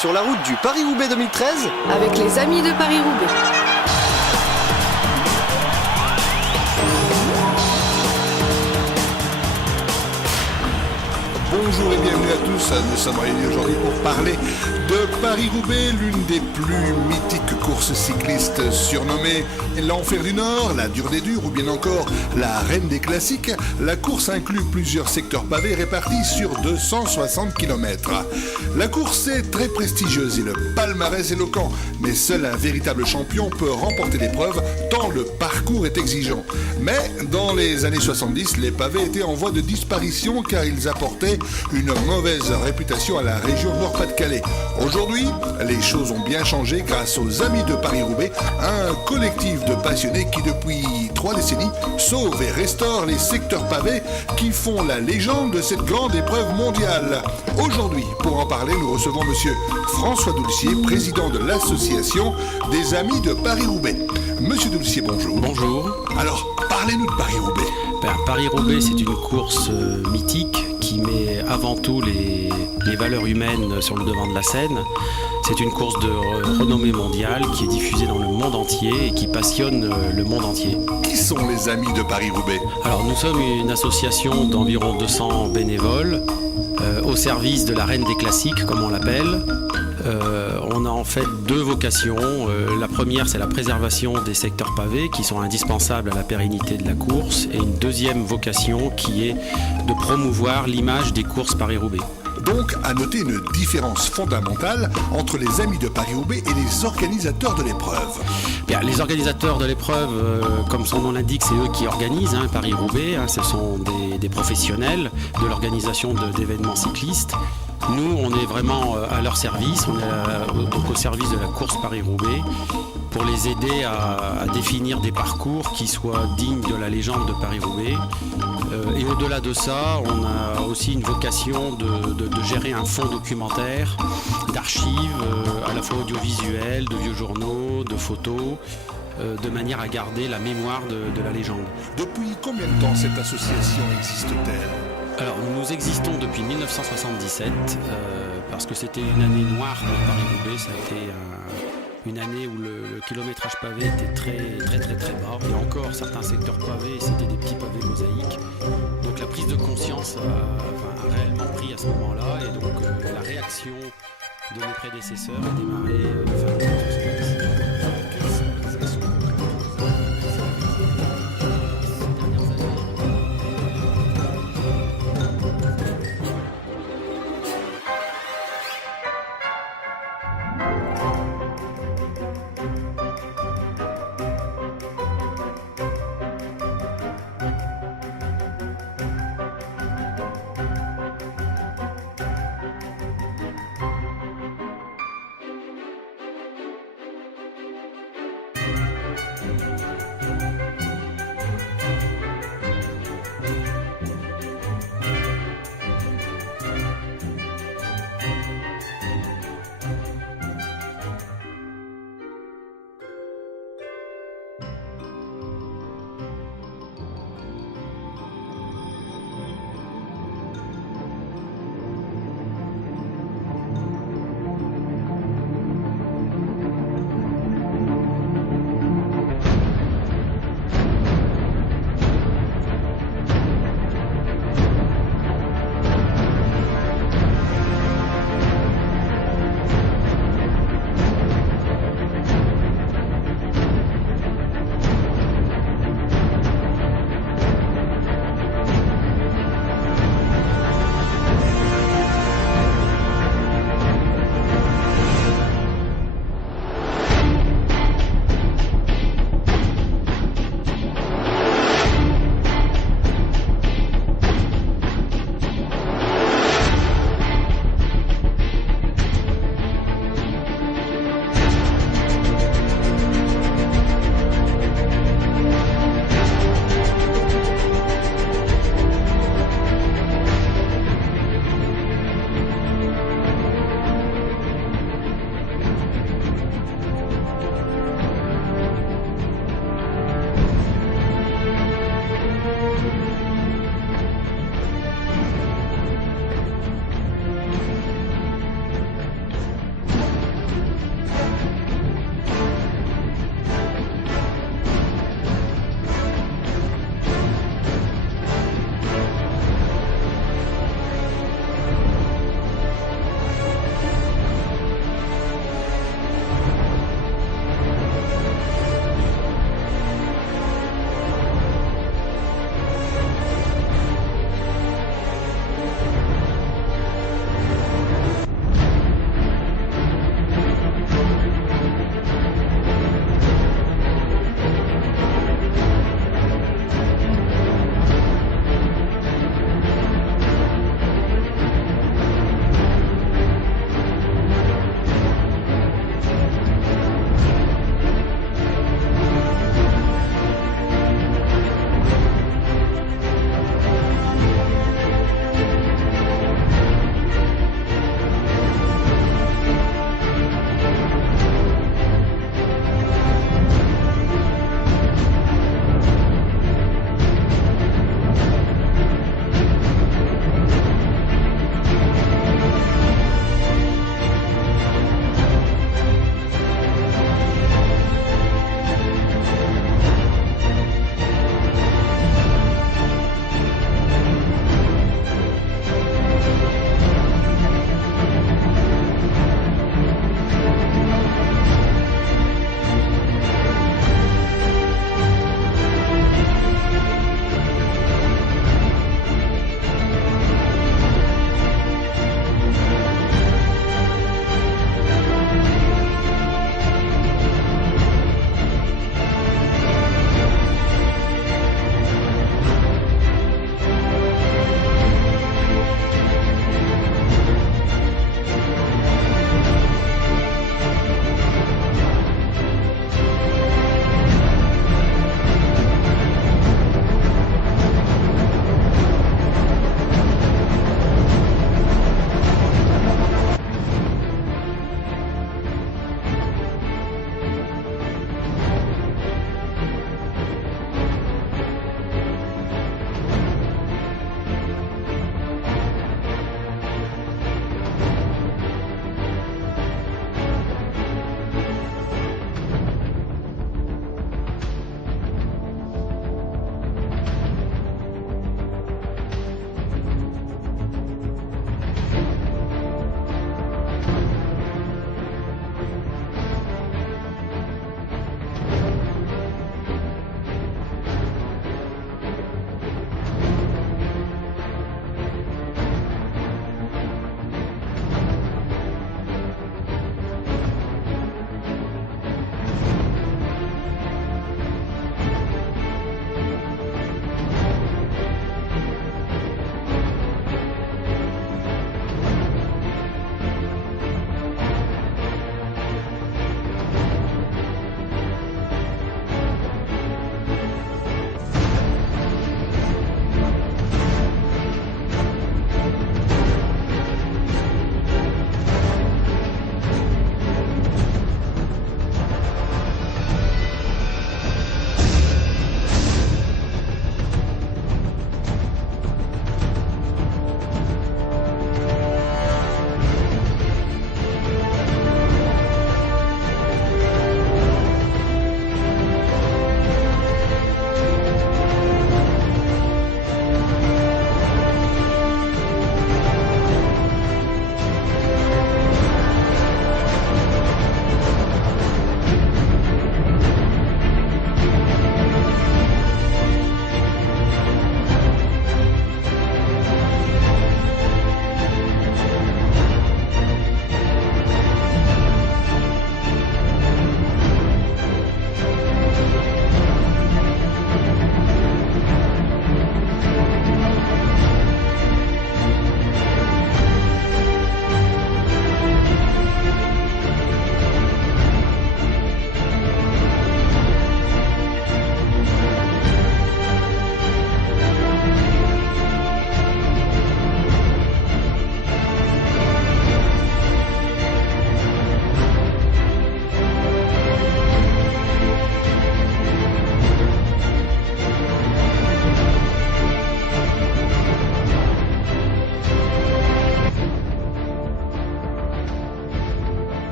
sur la route du Paris-Roubaix 2013 avec les amis de Paris-Roubaix. Bonjour et bienvenue à tous, nous sommes réunis aujourd'hui pour parler de Paris-Roubaix, l'une des plus mythiques courses cyclistes surnommées l'Enfer du Nord, la Dure des Durs ou bien encore la Reine des Classiques. La course inclut plusieurs secteurs pavés répartis sur 260 km. La course est très prestigieuse et le palmarès éloquent, mais seul un véritable champion peut remporter l'épreuve tant le parcours est exigeant. Mais dans les années 70, les pavés étaient en voie de disparition car ils apportaient une mauvaise réputation à la région Nord-Pas-de-Calais. Aujourd'hui, les choses ont bien changé grâce aux Amis de Paris-Roubaix, un collectif de passionnés qui depuis 3 décennies sauve et restaure les secteurs pavés qui font la légende de cette grande épreuve mondiale. Aujourd'hui, pour en parler, nous recevons monsieur François Doulcier, président de l'association des Amis de Paris-Roubaix. Monsieur Doulcier, bonjour. Bonjour. Alors, parlez-nous de Paris-Roubaix. Paris-Roubaix, c'est une course mythique qui met avant tout les valeurs humaines sur le devant de la scène. C'est une course de renommée mondiale qui est diffusée dans le monde entier et qui passionne le monde entier. Qui sont les Amis de Paris-Roubaix ? Alors nous sommes une association d'environ 200 bénévoles au service de la Reine des Classiques, comme on l'appelle. On a en fait 2 vocations. La première, c'est la préservation des secteurs pavés qui sont indispensables à la pérennité de la course. Et une deuxième vocation qui est de promouvoir l'image des courses Paris-Roubaix. Donc, à noter une différence fondamentale entre les Amis de Paris-Roubaix et les organisateurs de l'épreuve. Bien, les organisateurs de l'épreuve, comme son nom l'indique, c'est eux qui organisent Paris-Roubaix. Ce sont des professionnels de l'organisation d'événements cyclistes. Nous, on est vraiment à leur service, on est donc au service de la course Paris-Roubaix pour les aider à définir des parcours qui soient dignes de la légende de Paris-Roubaix. Et au-delà de ça, on a aussi une vocation de gérer un fonds documentaire, d'archives, à la fois audiovisuelles, de vieux journaux, de photos, de manière à garder la mémoire de la légende. Depuis combien de temps cette association existe-t-elle ? Alors nous existons depuis 1977 parce que c'était une année noire pour Paris-Roubaix. Ça a été une année où le kilométrage pavé était très bas. Et encore certains secteurs pavés, c'était des petits pavés mosaïques. Donc la prise de conscience a réellement pris à ce moment-là et donc la réaction de mes prédécesseurs a démarré fin 1970.